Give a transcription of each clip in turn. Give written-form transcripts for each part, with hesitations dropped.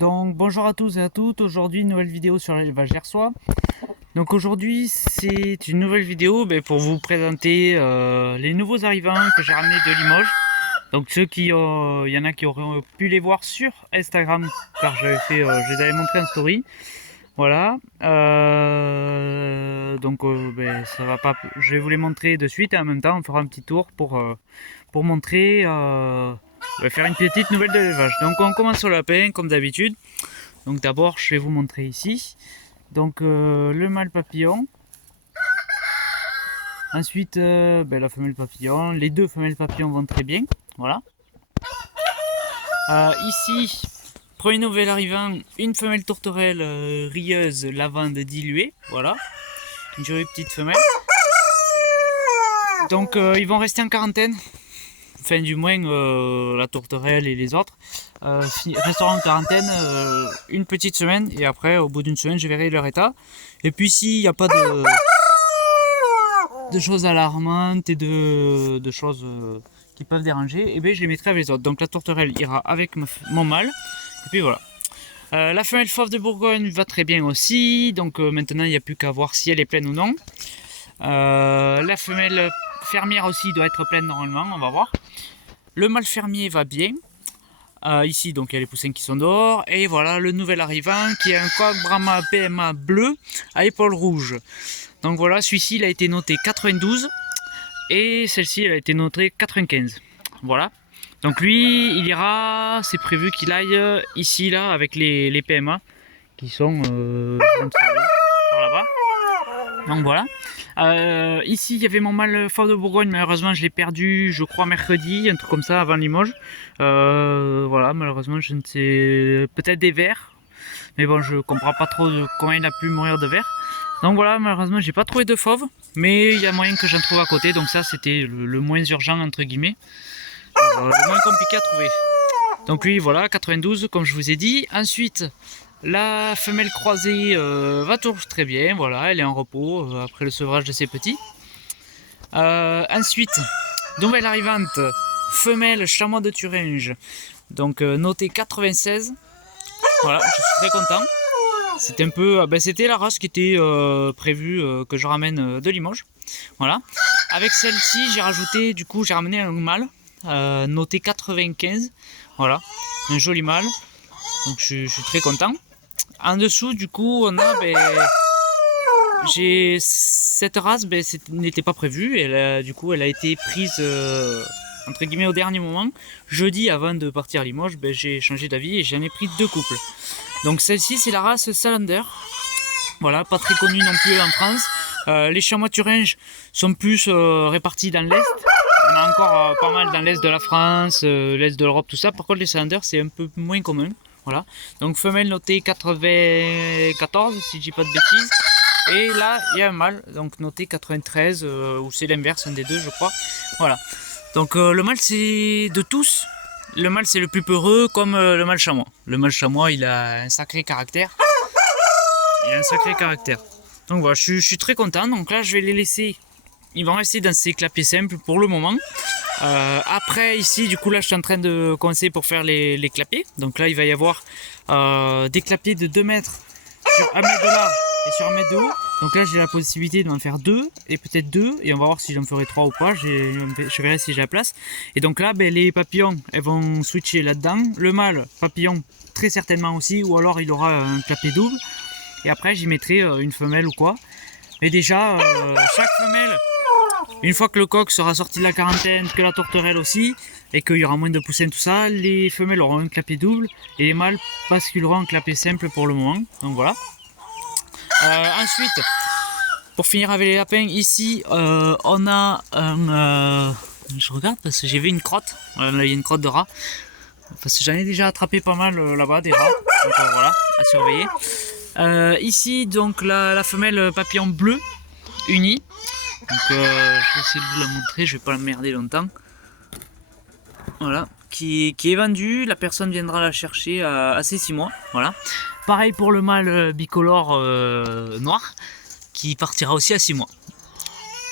Donc bonjour à tous et à toutes, aujourd'hui une nouvelle vidéo sur l'élevage gersois. Donc aujourd'hui c'est une nouvelle vidéo pour vous présenter les nouveaux arrivants que j'ai ramenés de Limoges. Donc ceux qui, il y en a qui auraient pu les voir sur Instagram car j'avais fait, je les avais montré en story. Voilà, ça va pas, je vais vous les montrer de suite et en même temps on fera un petit tour pour montrer, faire une petite nouvelle de l'élevage. Donc on commence sur le lapin comme d'habitude. Donc d'abord je vais vous montrer ici. Donc le mâle papillon. Ensuite la femelle papillon. Les deux femelles papillons vont très bien. Voilà. Ici, premier nouvel arrivant, une femelle tourterelle rieuse lavande diluée. Voilà. Une jolie petite femelle. Donc ils vont rester en quarantaine. Enfin du moins la tourterelle et les autres resteront en quarantaine une petite semaine et après au bout d'une semaine je verrai leur état. Et puis s'il n'y a pas de choses alarmantes et de choses qui peuvent déranger, et bien je les mettrai avec les autres. Donc la tourterelle ira avec mon mâle et puis voilà. La femelle fauve de Bourgogne va très bien aussi, donc maintenant il n'y a plus qu'à voir si elle est pleine ou non. La femelle fermière aussi doit être pleine normalement, on va voir. Le mâle fermier va bien. Ici donc il y a les poussins qui sont dehors. Et voilà le nouvel arrivant qui est un coq Brahma PMA bleu à épaules rouges. Donc voilà, celui-ci il a été noté 92 et celle-ci elle a été notée 95. Voilà. Donc lui il ira, c'est prévu qu'il aille ici là avec les PMA qui sont par là-bas. Donc voilà. Ici il y avait mon mâle fauve de Bourgogne, malheureusement je l'ai perdu je crois mercredi, un truc comme ça avant Limoges. Voilà, malheureusement je ne sais, peut-être des vers, mais bon je comprends pas trop comment il a pu mourir de vers. Donc voilà, malheureusement j'ai pas trouvé de fauve, mais il y a moyen que j'en trouve à côté, donc ça c'était le moins urgent entre guillemets, le moins compliqué à trouver. Donc lui voilà, 92 comme je vous ai dit. Ensuite la femelle croisée va toujours très bien, voilà, elle est en repos après le sevrage de ses petits. Ensuite, nouvelle arrivante, femelle chamois de Thuringe, donc notée 96. Voilà, je suis très content. C'était un peu, c'était la race qui était prévue que je ramène de Limoges. Voilà. Avec celle-ci, j'ai rajouté, du coup, j'ai ramené un mâle noté 95. Voilà, un joli mâle. Donc je suis très content. En dessous, du coup, on a j'ai cette race, n'était pas prévue. Du coup, elle a été prise entre guillemets au dernier moment. Jeudi, avant de partir à Limoges, j'ai changé d'avis et j'en ai pris deux couples. Donc celle-ci, c'est la race Salander. Voilà, pas très connue non plus en France. Les chamois Thuringe sont plus répartis dans l'Est. On a encore pas mal dans l'Est de la France, l'Est de l'Europe, tout ça. Par contre, les Salander, c'est un peu moins commun. Voilà, donc femelle notée 94 si je dis pas de bêtises. Et là il y a un mâle donc noté 93 ou c'est l'inverse, un des deux je crois. Voilà, donc le mâle c'est de tous, le mâle c'est le plus peureux comme le mâle chamois. Le mâle chamois il a un sacré caractère. Donc voilà, je suis très content. Donc là je vais les laisser, ils vont rester dans ces clapiers simples pour le moment. Après ici du coup là je suis en train de commencer pour faire les clapiers. Donc là il va y avoir des clapiers de 2 mètres sur 1 mètre de large et sur 1 mètre de haut. Donc là j'ai la possibilité d'en faire 2 et peut-être 2 et on va voir si j'en ferai 3 ou pas. Je verrai si j'ai la place. Et donc là les papillons elles vont switcher là-dedans. Le mâle papillon très certainement aussi, ou alors il aura un clapier double. Et après j'y mettrai une femelle ou quoi. Mais déjà chaque femelle, une fois que le coq sera sorti de la quarantaine, que la tourterelle aussi, et qu'il y aura moins de poussins, tout ça, les femelles auront un clapier double et les mâles basculeront en clapier simple pour le moment. Donc voilà. Ensuite, pour finir avec les lapins, ici on a un. Je regarde parce que j'ai vu une crotte. Là il y a une crotte de rat. Parce que j'en ai déjà attrapé pas mal là-bas, des rats. Donc voilà, à surveiller. Ici donc la femelle papillon bleu unie. Donc je vais essayer de vous la montrer, je vais pas la merder longtemps. Voilà, qui est vendue, la personne viendra la chercher à ses 6 mois. Voilà. Pareil pour le mâle bicolore noir, qui partira aussi à 6 mois.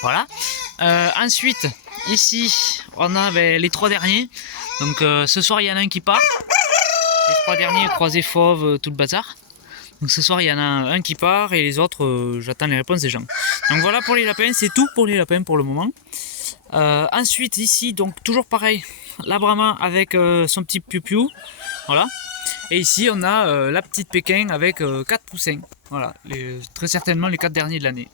Voilà. Ensuite, ici, on a les 3 derniers. Donc ce soir, il y en a un qui part. Les 3 derniers croisés fauves, tout le bazar. Donc ce soir il y en a un qui part et les autres j'attends les réponses des gens. Donc voilà pour les lapins, c'est tout pour les lapins pour le moment. Ensuite ici donc toujours pareil, la Brahma avec son petit piou-piou. Voilà. Et ici on a la petite Pékin avec 4 poussins. Voilà, très certainement les 4 derniers de l'année.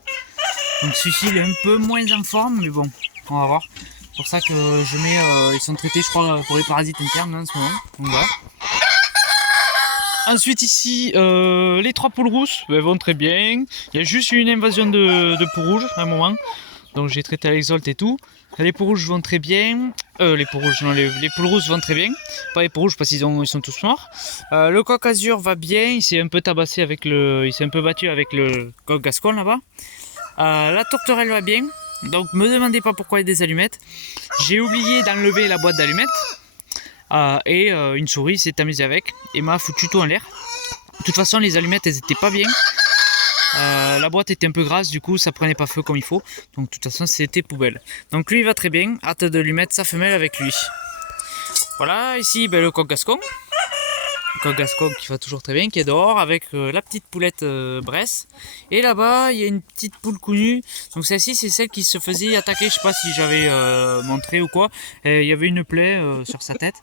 Donc celui-ci il est un peu moins en forme mais bon, on va voir. C'est pour ça que je mets, ils sont traités je crois pour les parasites internes en ce moment. Donc voilà. Ensuite ici, les 3 poules rousses vont très bien. Il y a juste eu une invasion de poules rouges à un moment. Donc j'ai traité à l'exolte et tout. Les poules rouges vont très bien. Les poules rouges, non, les poules rousses vont très bien. Pas les poules rouges parce qu'ils sont tous morts. Le coq azur va bien. Il s'est un peu tabassé avec il s'est un peu battu avec le coq gascon là-bas. La tourterelle va bien. Donc me demandez pas pourquoi il y a des allumettes. J'ai oublié d'enlever la boîte d'allumettes. Et une souris s'est amusée avec et m'a foutu tout en l'air. De toute façon les allumettes elles étaient pas bien. La boîte était un peu grasse, du coup ça prenait pas feu comme il faut. Donc de toute façon c'était poubelle. Donc lui il va très bien, hâte de lui mettre sa femelle avec lui. Voilà, ici le coq gascon. Le coq gascon qui va toujours très bien, qui est dehors avec la petite poulette Bresse. Et là-bas il y a une petite poule connue. Donc celle-ci c'est celle qui se faisait attaquer, je sais pas si j'avais montré ou quoi. Et il y avait une plaie sur sa tête.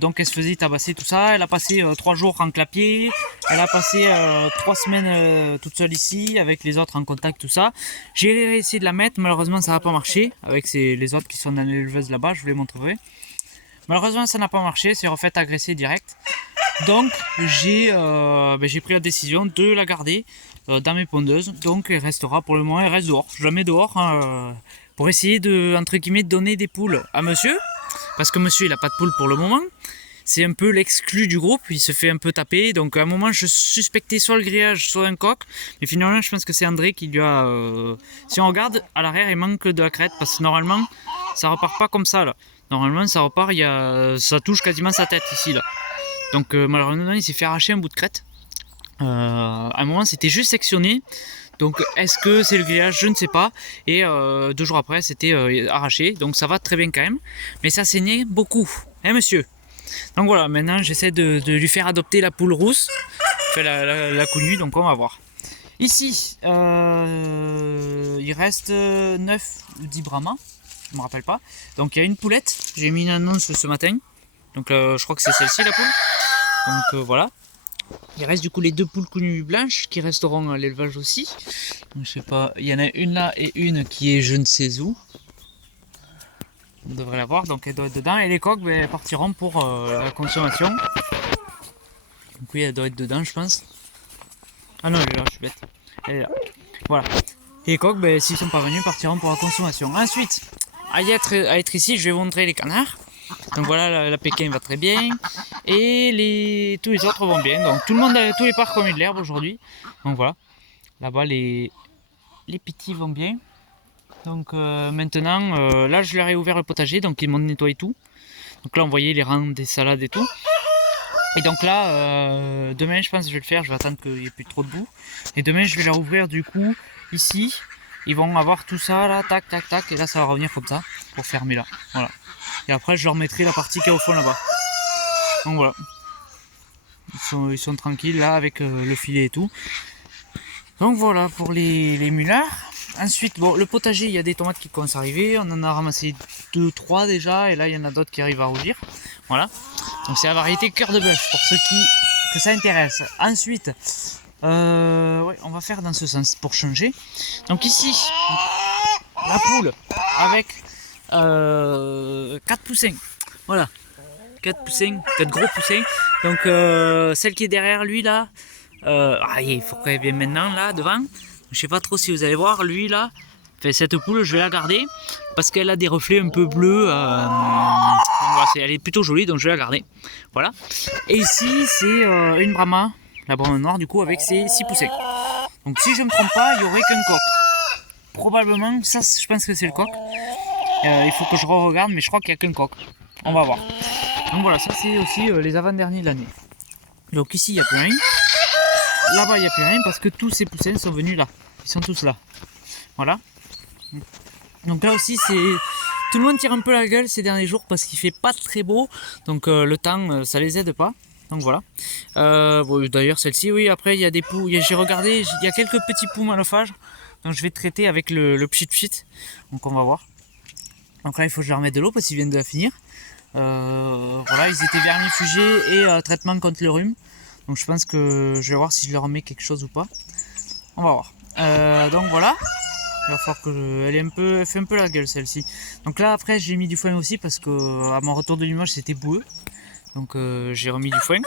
Donc elle se faisait tabasser tout ça. Elle a passé 3 jours en clapier. Elle a passé 3 semaines toute seule ici avec les autres en contact tout ça. J'ai essayé de la mettre, malheureusement ça n'a pas marché. Avec les autres qui sont dans l'éleveuse là-bas, je vous les montrerai. Malheureusement ça n'a pas marché, c'est refait agresser direct. Donc j'ai pris la décision de la garder dans mes pondeuses. Donc elle restera pour le moment, elle reste dehors. Je la mets dehors pour essayer de, entre guillemets, donner des poules à monsieur. Parce que monsieur il n'a pas de poules pour le moment. C'est un peu l'exclu du groupe, il se fait un peu taper. Donc à un moment je suspectais soit le grillage, soit un coq. Mais finalement je pense que c'est André qui lui a... Si on regarde à l'arrière il manque de la crête. Parce que normalement ça repart pas comme ça là. Normalement ça repart, ça touche quasiment sa tête ici là. Donc malheureusement il s'est fait arracher un bout de crête. À un moment c'était juste sectionné. Donc est-ce que c'est le grillage, je ne sais pas. Et 2 jours après c'était arraché. Donc ça va très bien quand même. Mais ça saignait beaucoup. Hein monsieur? Donc voilà, maintenant j'essaie de lui faire adopter la poule rousse. Enfin la connue, donc on va voir. Ici, il reste 9 ou 10 brahmas. Je me rappelle pas. Donc il y a une poulette. J'ai mis une annonce ce matin. Donc je crois que c'est celle-ci la poule. Donc voilà. Il reste du coup les 2 poules connues blanches qui resteront à l'élevage aussi. Donc, je sais pas, il y en a une là et une qui est je ne sais où. On devrait la voir, donc elle doit être dedans. Et les coqs partiront pour la consommation. Donc oui, elle doit être dedans je pense. Ah non, elle est là, je suis bête. Elle est là. Voilà. Et les coqs, s'ils sont pas venus, partiront pour la consommation. Ensuite, à être ici, je vais vous montrer les canards. Donc voilà, la Pékin va très bien. Et tous les autres vont bien. Donc tous les parcs ont eu de l'herbe aujourd'hui. Donc voilà. Là-bas, les petits vont bien. Donc maintenant, là je leur ai ouvert le potager. Donc ils m'ont nettoyé tout. Donc là on voyait les rangs des salades et tout. Et donc là, demain je pense que je vais le faire. Je vais attendre qu'il n'y ait plus trop de boue. Et demain je vais leur ouvrir du coup ici. Ils vont avoir tout ça là, tac, tac, tac. Et là ça va revenir comme ça pour fermer là. Voilà. Et après je leur mettrai la partie qui est au fond là-bas. Donc voilà. Ils sont tranquilles là avec le filet et tout. Donc voilà pour les mulards. Ensuite, bon, le potager, il y a des tomates qui commencent à arriver. On en a ramassé 2-3 déjà. Et là, il y en a d'autres qui arrivent à rougir. Voilà. Donc c'est la variété cœur de bœuf pour ceux que ça intéresse. Ensuite, ouais, on va faire dans ce sens pour changer. Donc ici, la poule avec 4 poussins. Voilà. 4 poussins, 4 gros poussins. Donc celle qui est derrière lui là, il faut qu'elle vienne maintenant là devant. Je sais pas trop si vous allez voir, lui là, cette poule je vais la garder parce qu'elle a des reflets un peu bleus. Elle est plutôt jolie donc je vais la garder. Voilà. Et ici c'est une Brahma, la Brahma noire du coup avec ses 6 poussins. Donc si je ne me trompe pas, il n'y aurait qu'un coq. Probablement, ça je pense que c'est le coq. Il faut que je re-regarde mais je crois qu'il n'y a qu'un coq. On va voir. Donc voilà, ça c'est aussi les avant-derniers de l'année. Donc ici il n'y a plus rien. Là-bas il n'y a plus rien parce que tous ces poussins sont venus là. Ils sont tous là. Voilà. Donc là aussi c'est... Tout le monde tire un peu la gueule ces derniers jours parce qu'il fait pas très beau. Donc le temps ça les aide pas. Donc voilà. Bon, d'ailleurs celle-ci, oui, après il y a des poux, j'ai regardé, il y a quelques petits poux malophage. Donc je vais traiter avec le pchit pchit. Donc on va voir. Donc là il faut que je leur mette de l'eau parce qu'ils viennent de la finir. Voilà, ils étaient vermifugés et traitement contre le rhume. Donc je pense que je vais voir si je leur mets quelque chose ou pas. On va voir. Donc voilà. Il va falloir que elle fait un peu la gueule celle-ci. Donc là après j'ai mis du foin aussi parce que à mon retour de l'image c'était boueux. Donc j'ai remis du foin.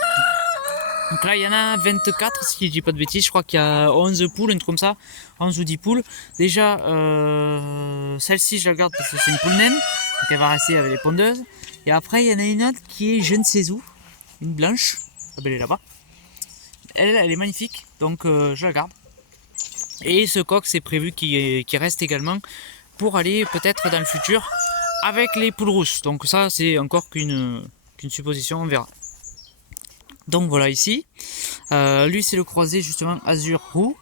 Donc là il y en a 24 si je dis pas de bêtises. Je crois qu'il y a 11 poules, un truc comme ça. 11 ou 10 poules. Déjà celle-ci je la garde parce que c'est une poule naine. Donc elle va rester avec les pondeuses. Et après il y en a une autre qui est je ne sais où. Une blanche. Elle est là-bas. Elle est magnifique. Donc je la garde. Et ce coq, c'est prévu qu'il reste également pour aller peut-être dans le futur avec les poules rousses. Donc ça, c'est encore qu'une supposition, on verra. Donc voilà ici. Lui, c'est le croisé justement azur roux.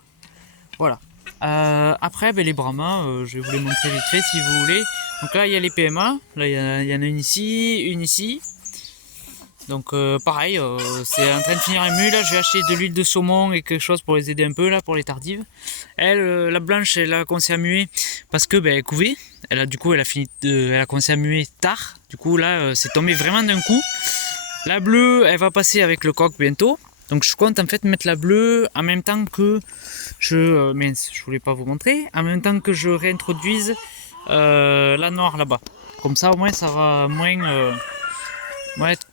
Voilà. Après, ben, les brahmas, je vais vous les montrer vite fait si vous voulez. Donc là, il y a les PMA. Là, il y en a une ici, une ici. Donc pareil, c'est en train de finir les mules. Là, je vais acheter de l'huile de saumon et quelque chose pour les aider un peu là pour les tardives. Elle, la blanche, elle a commencé à muer parce que ben, elle couvait. Elle a commencé à muer tard. Du coup là, c'est tombé vraiment d'un coup. La bleue, elle va passer avec le coq bientôt. Donc je compte en fait mettre la bleue en même temps que mince, je voulais pas vous montrer. En même temps que je réintroduise la noire là-bas. Comme ça au moins ça va moins être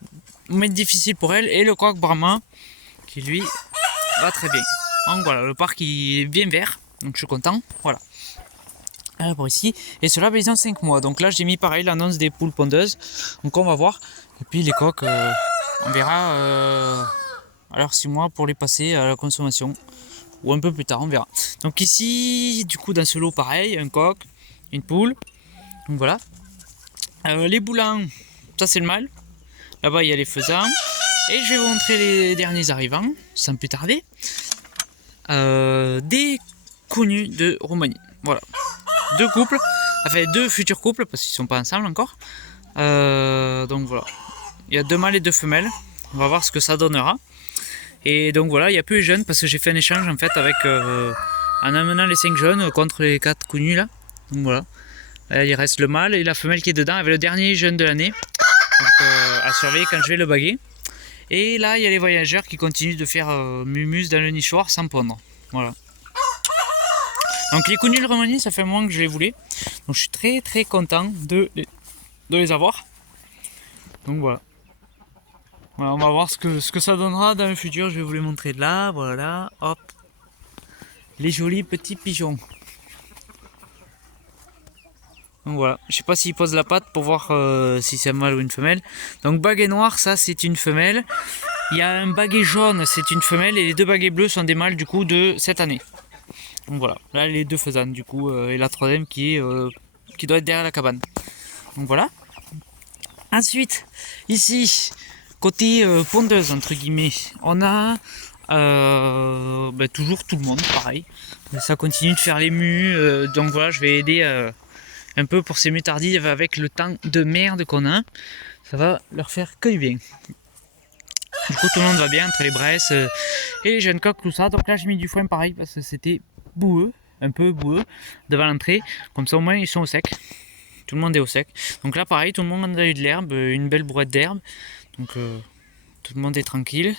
difficile pour elle. Et le coq brahma qui lui va très bien. Donc voilà, le parc il est bien vert, donc je suis content. Voilà. Alors pour ici, et cela ils ont 5 mois. Donc là j'ai mis pareil l'annonce des poules pondeuses. Donc on va voir. Et puis les coqs, on verra alors 6 mois pour les passer à la consommation. Ou un peu plus tard, on verra. Donc ici, du coup dans ce lot pareil, un coq, une poule. Donc voilà. Les boulins, ça c'est le mâle. Là-bas il y a les faisans. Et je vais vous montrer les derniers arrivants, sans plus tarder. Des connus de Roumanie. Voilà. Deux couples, enfin deux futurs couples, parce qu'ils sont pas ensemble encore. Donc voilà. Il y a deux mâles et deux femelles. On va voir ce que ça donnera. Et donc voilà, il n'y a plus les jeunes, parce que j'ai fait un échange en fait avec en amenant les 5 jeunes contre les 4 connus là. Donc voilà. Là, il reste le mâle et la femelle qui est dedans avec le dernier jeune de l'année. Donc à surveiller quand je vais le baguer. Et là, il y a les voyageurs qui continuent de faire mumus dans le nichoir sans pondre. Voilà. Donc les connus de Roumanie, ça fait un moment que je les voulais. Donc je suis très très content de les avoir. Donc voilà. Voilà, on va voir ce que ça donnera dans le futur. Je vais vous les montrer de là. Voilà. Hop. Les jolis petits pigeons. Donc voilà, je sais pas s'il pose la patte pour voir si c'est un mâle ou une femelle. Donc baguet noir, ça c'est une femelle. Il y a un baguet jaune, c'est une femelle. Et les deux baguets bleus sont des mâles du coup de cette année. Donc voilà, là les deux faisanes du coup. Et la troisième qui doit être derrière la cabane. Donc voilà. Ensuite, ici, côté pondeuse entre guillemets, on a toujours tout le monde, pareil. Ça continue de faire les mus. Donc voilà, je vais aider un peu pour ces mues tardives avec le temps de merde qu'on a. Ça va leur faire que du bien. Du coup tout le monde va bien entre les bresses et les jeunes coqs, tout ça. Donc là j'ai mis du foin pareil parce que c'était boueux, un peu boueux devant l'entrée. Comme ça au moins ils sont au sec. Tout le monde est au sec. Donc là pareil, tout le monde a eu de l'herbe, une belle brouette d'herbe. Donc tout le monde est tranquille.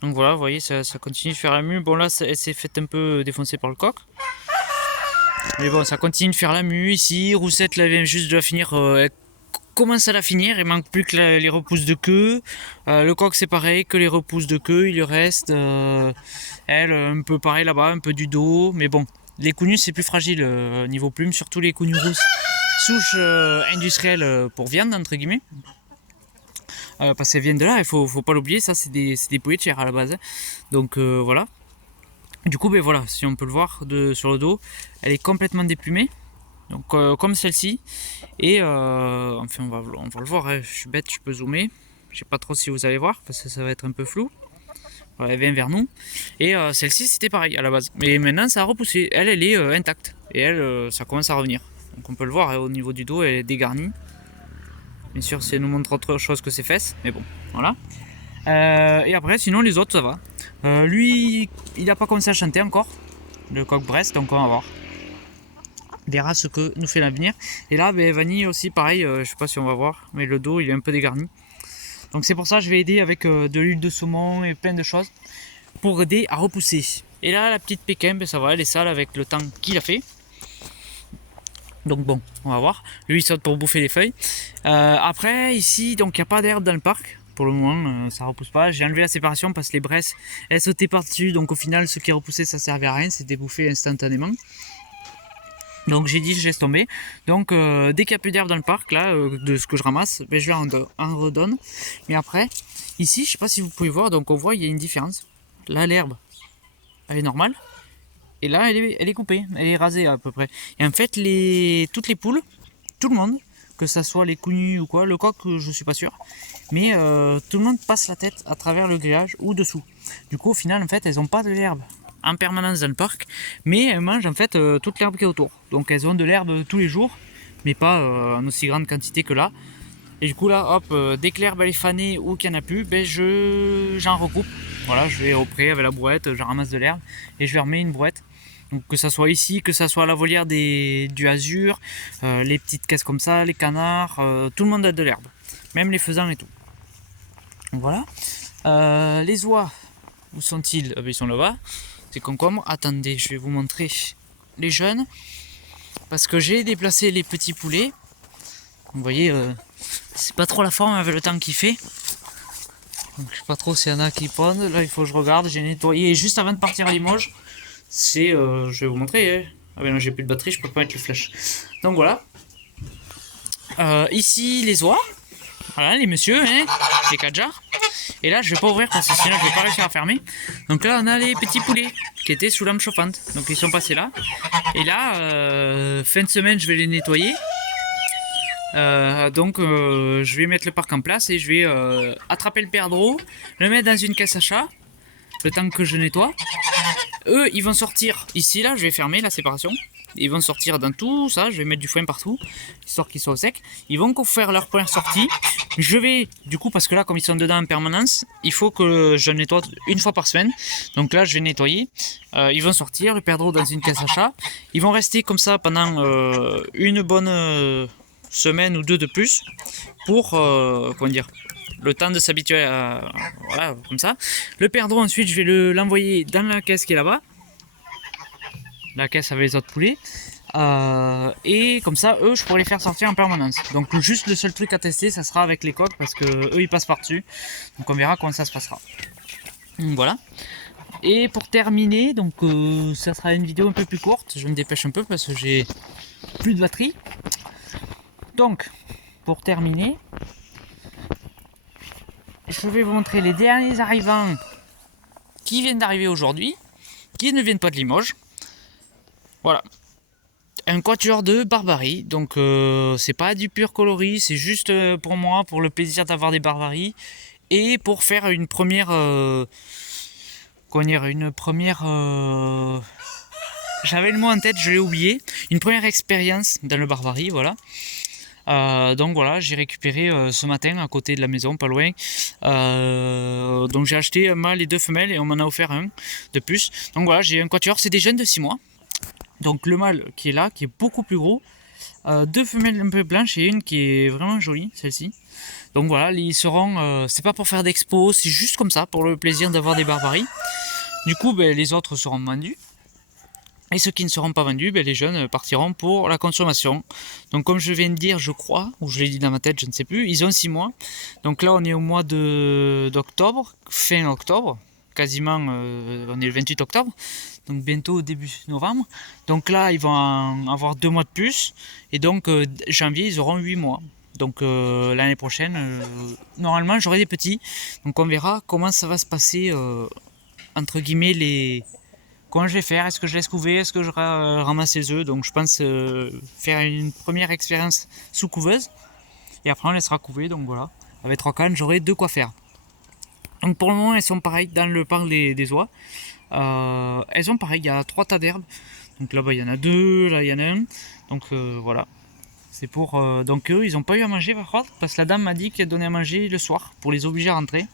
Donc voilà, vous voyez, ça continue de faire la mue. Bon là elle s'est faite un peu défoncer par le coq. Mais bon, ça continue de faire la mue ici. Roussette là vient juste de la finir. Elle commence à la finir. Il manque plus que les repousses de queue. Le coq c'est pareil, que les repousses de queue. Il lui reste. Elle un peu pareil là-bas, un peu du dos. Mais bon, les counus c'est plus fragile niveau plume. Surtout les counus rousses. Souche industrielle pour viande entre guillemets. Parce qu'elles viennent de là, il faut pas l'oublier. Ça c'est des poulets de chair à la base. Donc voilà. Du coup, ben voilà, si on peut le voir sur le dos, elle est complètement déplumée, donc comme celle-ci. Et enfin, on va le voir. Hein. Je suis bête, je peux zoomer. Je sais pas trop si vous allez voir parce que ça va être un peu flou. Voilà, elle vient vers nous. Et celle-ci, c'était pareil à la base. Mais maintenant, ça a repoussé. Elle est intacte. Et elle, ça commence à revenir. Donc on peut le voir hein, au niveau du dos, elle est dégarnie. Bien sûr, si elle nous montre autre chose que ses fesses, mais bon, voilà. Et après, sinon les autres, ça va. Lui, il n'a pas commencé à chanter encore, le coq Brest, donc on va voir. On verra ce que nous fait l'avenir. Et là, ben, Vanille aussi, pareil, je sais pas si on va voir, mais le dos, il est un peu dégarni. Donc c'est pour ça que je vais aider avec de l'huile de saumon et plein de choses pour aider à repousser. Et là, la petite Pékin, ben, ça va, elle est sale avec le temps qu'il a fait. Donc bon, on va voir. Lui, il saute pour bouffer les feuilles. Après, ici, donc il n'y a pas d'herbe dans le parc. Pour le moment, ça repousse pas. J'ai enlevé la séparation parce que les bresses, elles sautaient par-dessus. Donc au final, ce qui repoussait, ça servait à rien. C'était bouffé instantanément. Donc j'ai dit, je laisse tomber. Donc dès qu'il n'y a plus d'herbe dans le parc, là, de ce que je ramasse, ben, je lui en redonne. Mais après, ici, je sais pas si vous pouvez voir, donc on voit, il y a une différence. Là, l'herbe, elle est normale. Et là, elle est coupée, elle est rasée à peu près. Et en fait, toutes les poules, tout le monde, que ça soit les cougnus ou quoi, le coq, je suis pas sûr, mais tout le monde passe la tête à travers le grillage ou dessous. Du coup, au final, en fait, elles n'ont pas de l'herbe en permanence dans le parc, mais elles mangent en fait toute l'herbe qui est autour. Donc elles ont de l'herbe tous les jours, mais pas en aussi grande quantité que là. Et du coup là, hop, dès que l'herbe elle est fanée ou qu'il n'y en a plus, ben j'en recoupe. Voilà, je vais au pré avec la brouette, je ramasse de l'herbe et je leur mets une brouette. Donc que ça soit ici, que ça soit à la volière du azur, les petites caisses comme ça, les canards, tout le monde a de l'herbe. Même les faisans et tout. Donc voilà. Les oies, où sont-ils? Ils sont là-bas. C'est concombre. Attendez, je vais vous montrer les jeunes. Parce que j'ai déplacé les petits poulets. Vous voyez, c'est pas trop la forme avec le temps qu'il fait. Donc, je sais pas trop s'il y en a qui pondent. Là, il faut que je regarde. J'ai nettoyé juste avant de partir à Limoges. C'est, je vais vous montrer. Hein. Ah ben non, j'ai plus de batterie, je peux pas mettre le flash. Donc voilà. Ici, les oies. Voilà, les messieurs, hein, les cadjars. Et là, je vais pas ouvrir parce que sinon, je vais pas réussir à fermer. Donc là, on a les petits poulets qui étaient sous l'âme chauffante. Donc ils sont passés là. Et là, fin de semaine, je vais les nettoyer. Je vais mettre le parc en place et je vais attraper le perdreau, le mettre dans une caisse à chat, le temps que je nettoie. Eux, ils vont sortir ici, là, je vais fermer la séparation. Ils vont sortir dans tout ça, je vais mettre du foin partout, histoire qu'ils soient au sec. Ils vont faire leur première sortie. Je vais, du coup, parce que là, comme ils sont dedans en permanence, il faut que je nettoie une fois par semaine. Donc là, je vais nettoyer. Ils vont sortir, le perdreau dans une caisse à chat. Ils vont rester comme ça pendant une bonne semaine ou deux de plus pour, comment dire, le temps de s'habituer à... Voilà, comme ça. Le perdreau, ensuite, je vais l'envoyer dans la caisse qui est là-bas. La caisse avec les autres poulets. Et comme ça, eux, je pourrais les faire sortir en permanence. Donc juste le seul truc à tester, ça sera avec les coqs parce que eux, ils passent par-dessus. Donc on verra comment ça se passera. Donc voilà. Et pour terminer, donc ça sera une vidéo un peu plus courte. Je me dépêche un peu parce que j'ai plus de batterie. Donc, pour terminer, je vais vous montrer les derniers arrivants qui viennent d'arriver aujourd'hui, qui ne viennent pas de Limoges. Voilà. Un quatuor de barbarie, donc c'est pas du pur coloris, c'est juste pour moi, pour le plaisir d'avoir des barbaries et pour faire une première, comment dire, j'avais le mot en tête, je l'ai oublié, une première expérience dans le barbarie, voilà. Donc voilà, j'ai récupéré ce matin à côté de la maison, pas loin. Donc j'ai acheté un mâle et deux femelles et on m'en a offert un de plus. Donc voilà, j'ai un quatuor, c'est des jeunes de 6 mois. Donc le mâle qui est là, qui est beaucoup plus gros, deux femelles un peu blanches et une qui est vraiment jolie, celle-ci. Donc voilà, ils seront, c'est pas pour faire d'expo, c'est juste comme ça, pour le plaisir d'avoir des barbaries. Du coup, ben, les autres seront vendus. Et ceux qui ne seront pas vendus, ben, les jeunes partiront pour la consommation. Donc comme je viens de dire, je crois, ou je l'ai dit dans ma tête, je ne sais plus, ils ont 6 mois. Donc là on est au mois d'octobre, fin octobre, quasiment, on est le 28 octobre. Donc bientôt début novembre. Donc là, ils vont avoir 2 mois de plus. Et donc janvier, ils auront 8 mois. Donc l'année prochaine, normalement, j'aurai des petits. Donc on verra comment ça va se passer, entre guillemets, comment je vais faire. Est-ce que je laisse couver? Est-ce que je ramasse les œufs? Donc je pense faire une première expérience sous couveuse. Et après, on laissera couver. Donc voilà, avec 3 cannes, j'aurai de quoi faire. Donc pour le moment, elles sont pareilles dans le parc des oies. Elles ont pareil, il y a 3 tas d'herbes. Donc là-bas il y en a 2, là il y en a un. Donc voilà. C'est pour. Donc eux ils n'ont pas eu à manger par contre, parce que la dame m'a dit qu'elle donnait à manger le soir pour les obliger à rentrer.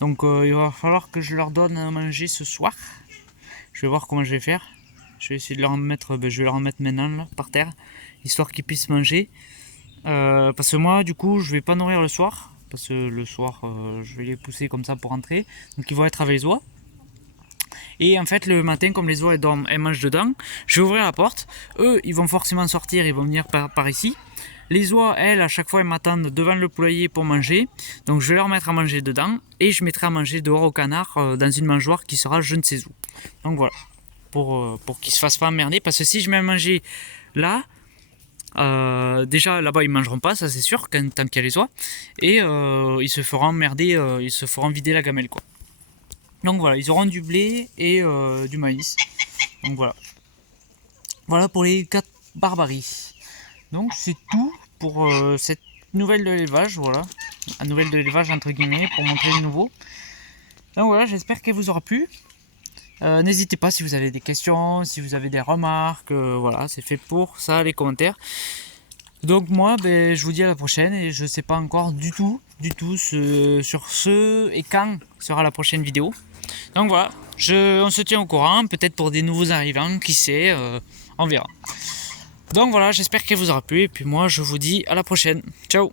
Donc il va falloir que je leur donne à manger ce soir. Je vais voir comment je vais faire. Je vais essayer de leur en mettre, je vais leur en mettre maintenant là, par terre, histoire qu'ils puissent manger. Parce que moi du coup je vais pas nourrir le soir. Parce que le soir je vais les pousser comme ça pour rentrer. Donc ils vont être avec les oies. Et en fait le matin comme les oies elles dorment, elles mangent dedans, je vais ouvrir la porte. Eux ils vont forcément sortir, ils vont venir par ici. Les oies elles à chaque fois elles m'attendent devant le poulailler pour manger. Donc je vais leur mettre à manger dedans. Et je mettrai à manger dehors au canard dans une mangeoire qui sera je ne sais où. Donc voilà. Pour qu'ils se fassent pas emmerder. Parce que si je mets à manger là, déjà là-bas ils mangeront pas, ça c'est sûr, tant qu'il y a les oies. Et ils se feront emmerder, ils se feront vider la gamelle quoi. Donc voilà, ils auront du blé et du maïs. Donc voilà. Voilà pour les 4 barbaries. Donc c'est tout pour cette nouvelle de l'élevage, voilà. La nouvelle de l'élevage entre guillemets pour montrer le nouveau. Donc voilà, j'espère qu'elle vous aura plu. N'hésitez pas si vous avez des questions, si vous avez des remarques, voilà, c'est fait pour ça, les commentaires. Donc moi, je vous dis à la prochaine et je sais pas encore du tout sur ce et quand sera la prochaine vidéo. Donc voilà, on se tient au courant, peut-être pour des nouveaux arrivants, qui sait, on verra. Donc voilà, j'espère qu'elle vous aura plu et puis moi je vous dis à la prochaine. Ciao!